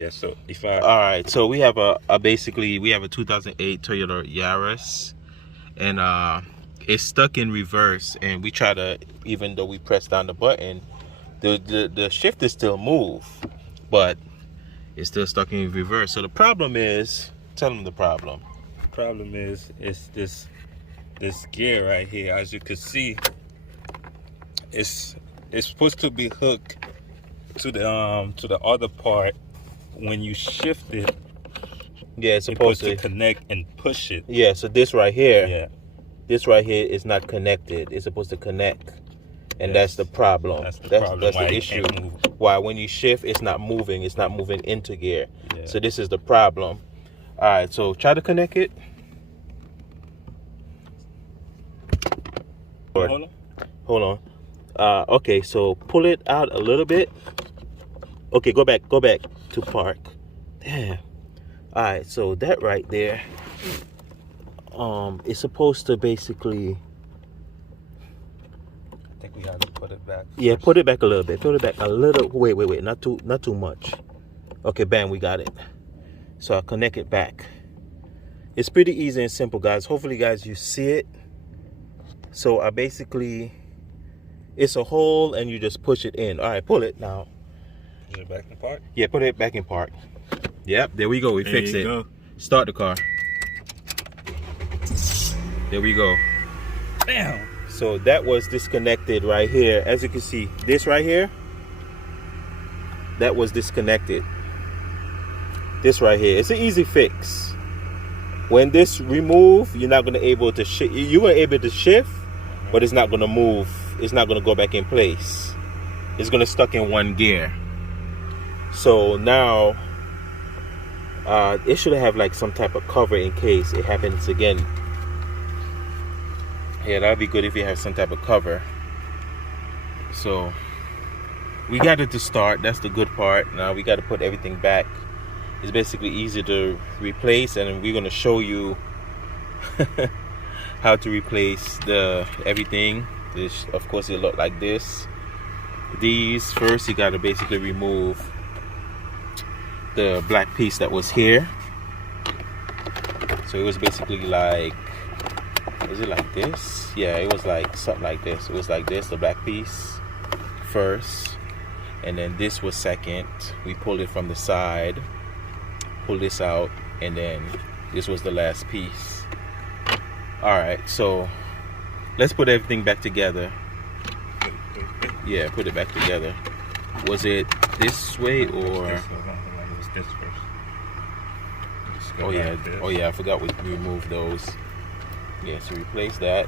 Yeah, so if I... All right, so we have basically we have a 2008 Toyota Yaris, and it's stuck in reverse, and we try to, even though we press down the button, the shift is still move, but it's still stuck in reverse. So the problem is, tell them the problem. Problem is, it's this gear right here. As you can see, it's supposed to be hooked to the other part. When you shift it, Yeah, it's supposed to connect and push it. Yeah, so this right here, Yeah, this right here is not connected. It's supposed to connect, and yes, that's the problem. That's the issue. Why when you shift, it's not moving. It's not moving into gear. Yeah. So this is the problem. All right, so try to connect it. Hold on. Okay, so pull it out a little bit. Okay, go back to park. Damn. All right, so that right there, it's supposed to basically. I think we have to put it back. Yeah, put it back a little bit. Put it back a little. Wait. Not too much. Okay, bam, we got it. So I connect it back. It's pretty easy and simple, guys. Hopefully, guys, you see it. So I basically, it's a hole, and you just push it in. All right, pull it now. Put it back in park? Yeah, put it back in park. Yep, there we go. We fixed it. Go. Start the car. There we go. Damn. So that was disconnected right here. As you can see, this right here, that was disconnected. This right here, it's an easy fix. When this remove, you're not gonna able to shift. You were able to shift, but it's not gonna move. It's not gonna go back in place. It's gonna stuck in one gear. So now, it should have like some type of cover in case it happens again. Yeah, that'd be good if you have some type of cover. So we got it to start. That's the good part. Now we got to put everything back. It's basically easy to replace, and we're gonna show you how to replace everything. This, of course, it look like this. These first, you got to basically remove the black piece that was here. So it was basically like, is it like this? Yeah, it was like something like this. It was like this, the black piece first, and then this was second. We pulled it from the side, pulled this out, and then this was the last piece. All right, so let's put everything back together. Yeah, put it back together. Was it this way or? This first. Oh yeah, I forgot we removed those. Yeah, so replace that.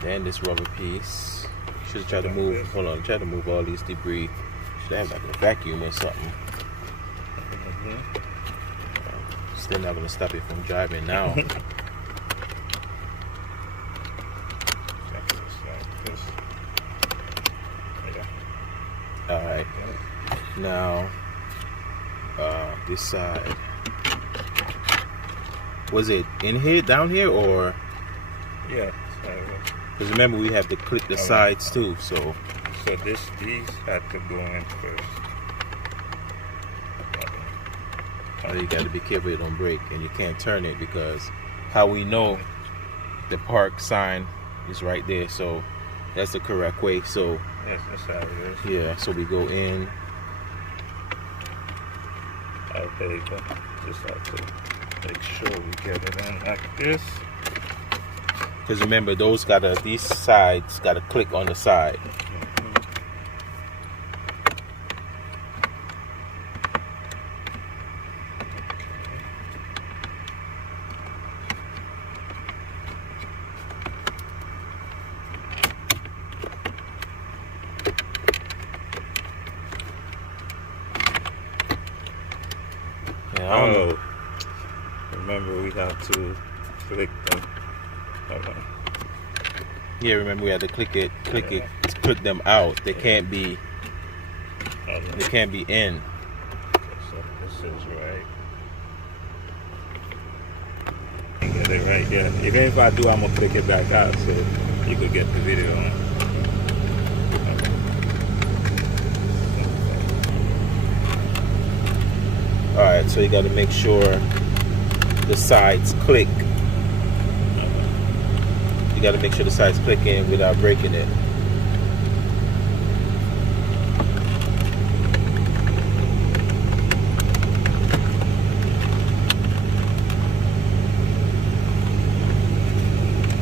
Then this rubber piece. Should have tried to move. Hold on, try to move all these debris. Should have like a vacuum or something. Still not gonna stop it from driving now. All right. Now, this side. Was it in here, down here, or? Yeah. Because remember, we have to clip the sides too. So these had to go in first. You got to be careful you don't break, and you can't turn it because how we know the park sign is right there. So that's the correct way. So yes, that's how it is. Yeah. So we go in. Okay, but just have to make sure we get it in like this. Because remember, these sides gotta click on the side. Yeah, I don't know. Remember, we have to click them. Yeah, remember we had to click them out. They can't be. They can't be in. So this is right. Get it right here. Even if I do, I'm gonna click it back out so you could get the video on. so you got to make sure the sides click. You got to make sure the sides click in without breaking it.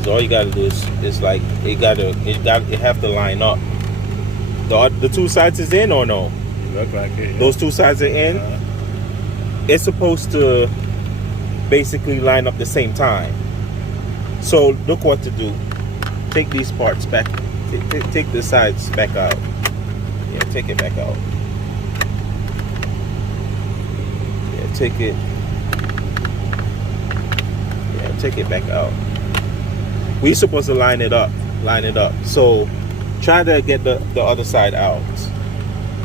So all you gotta do is like it have to line up. The two sides is in or no? Look like it. Yeah. Those two sides are in. It's supposed to basically line up the same time. So look what to do. Take these parts back. Take the sides back out. Yeah, take it back out. Yeah, take it back out. We're supposed to line it up. So try to get the other side out.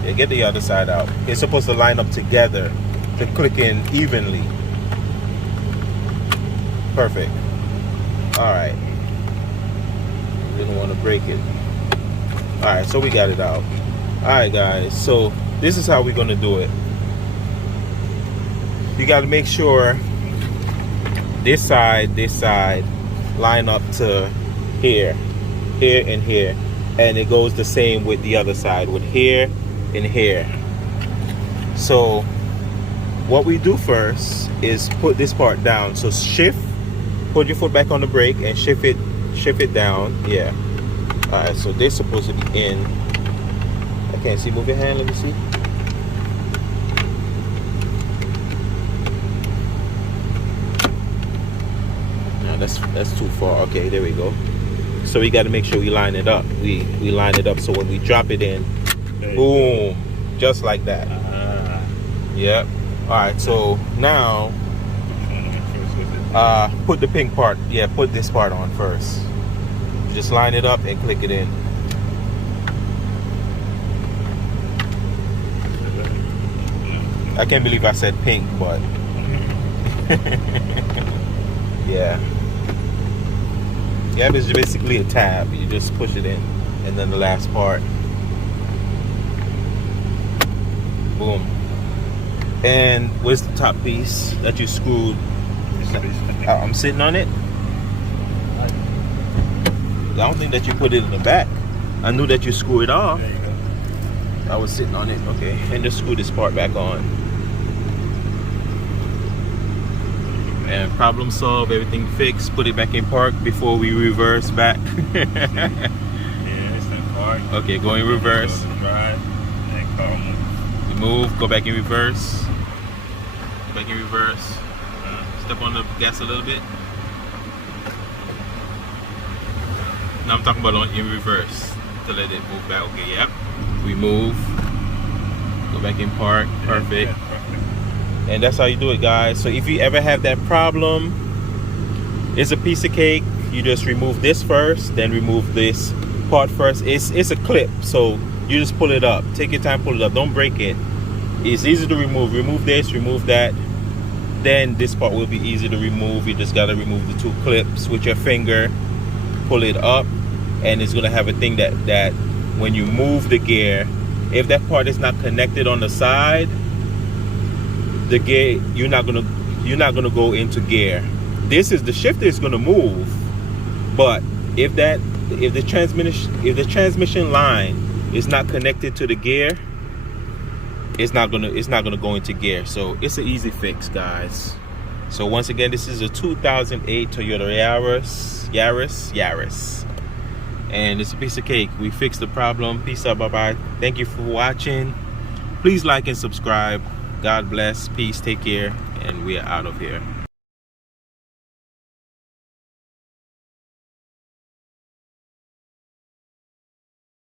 Yeah, get the other side out. It's supposed to line up together to click in evenly. Perfect. Alright. Didn't want to break it. Alright, so we got it out. Alright guys, so this is how we're going to do it. You got to make sure this side line up to here, and here, and it goes the same with the other side, with here and here. So what we do first is put this part down. So shift, put your foot back on the brake and shift it down. Yeah. All right, so this is supposed to be in. I can't see. Move your hand, let me see. That's too far. Okay, there we go. So we got to make sure we line it up. We line it up so when we drop it in, boom, just like that. Yep. All right. So now, put the pink part. Yeah, put this part on first. Just line it up and click it in. I can't believe I said pink, but yeah. Yeah, it's basically a tab. You just push it in, and then the last part. Boom. And where's the top piece that you screwed? I'm sitting on it. I don't think that you put it in the back. I knew that you screw it off. There you go. I was sitting on it. Okay, and just screw this part back on. And problem solved, everything fixed. Put it back in park before we reverse back. Yeah, it's in park. Okay, go in reverse. Drive, and come. We move, go back in reverse. Back in reverse. Step on the gas a little bit. Now I'm talking about in reverse to let it move back. Okay, yep. We move. Go back in park. Perfect. Yeah, perfect. And that's how you do it, guys. So if you ever have that problem, it's a piece of cake. You just remove this first, then remove this part first. It's a clip, so you just pull it up. Take your time, pull it up. Don't break it. It's easy to remove. Remove this, remove that. Then this part will be easy to remove. You just gotta remove the two clips with your finger. Pull it up, and it's gonna have a thing that when you move the gear, if that part is not connected on the side, the gear, you're not gonna go into gear. This is the shifter is gonna move, but if the transmission line is not connected to the gear, it's not gonna go into gear. So it's an easy fix, guys. So once again, this is a 2008 Toyota Yaris, and it's a piece of cake. We fixed the problem. Peace out, bye bye. Thank you for watching. Please like and subscribe. God bless, peace, take care, and we are out of here.